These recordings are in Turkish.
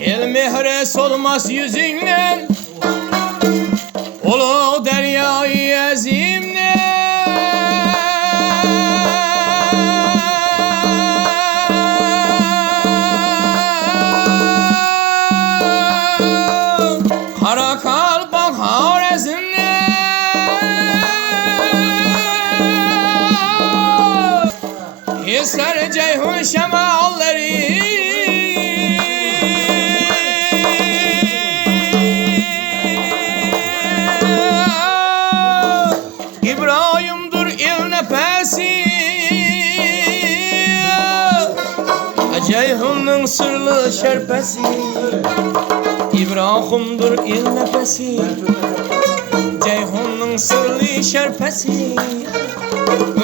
El mehre solmaz yüzünden, ulu deryayı ezimle. Kara kalpak Harezinle, eser ceyhun şemalleri. İbrahim'dur il nefesi, Ceyhun'un sırlı şerpesi. İbrahim'dur il nefesi, Ceyhun'un sırlı şerpesi.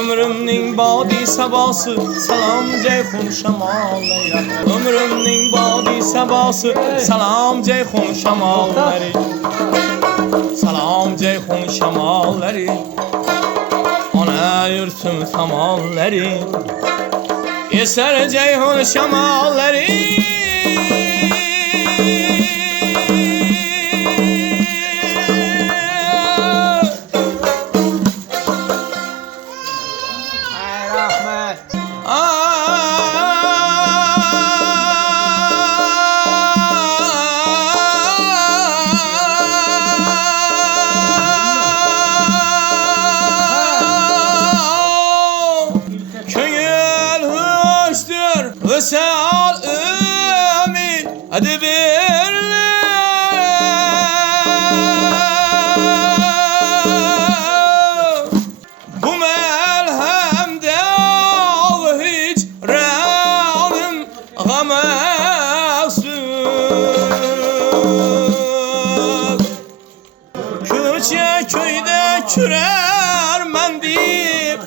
Ömrümnin badi sabası, salam Ceyhun şamalları. Ömrümnin badi sabası, salam Ceyhun şamalları. Salam Ceyhun şamalları, ana yurtum samalları. Eser Ceyhun şamalları. Vısal ümit hadi birle, bu melhemde al hiç ranım gamasın. Küçe köyde kürer mendip,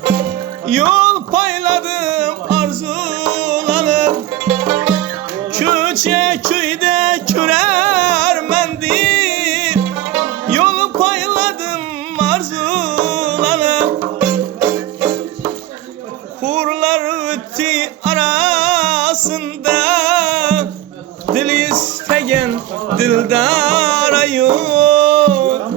yol payladım arzulanır. Küçe köyde kürer mendip, yol payladım arzulanır. Hurlar ötti arasında, dil isteyen dildara yok.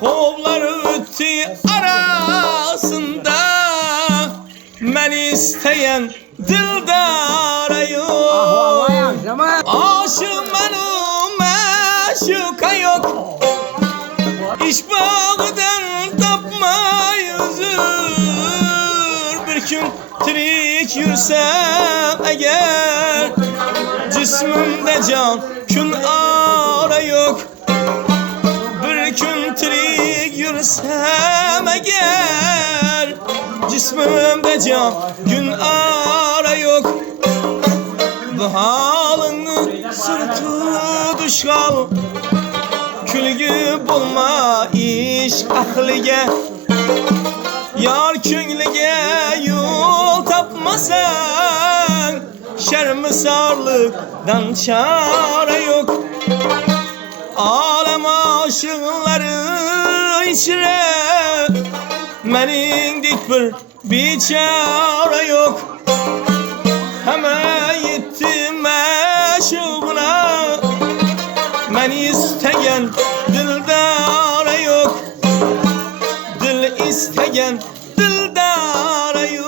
Hovlar ötti arasında, men isteyen dildara yok. Aşık benim aşıka yok, İş bağdan tapma yüzür. Bir gün trik yürsem eğer, cismimde can gün ara yok. Bir gün trik yürsem eğer, cismimde can gün ara yok. Bu halını sırtı düşal, külgü bulma iş ahlige. Yar könlüge yol tapmasan, şermisarlıktan çare yok. Alem aşıkları içre, menin dik bir biçare yok. Hemen gittim meşhubuna, men isteyen dildara yok. Dil isteyen dildara yok.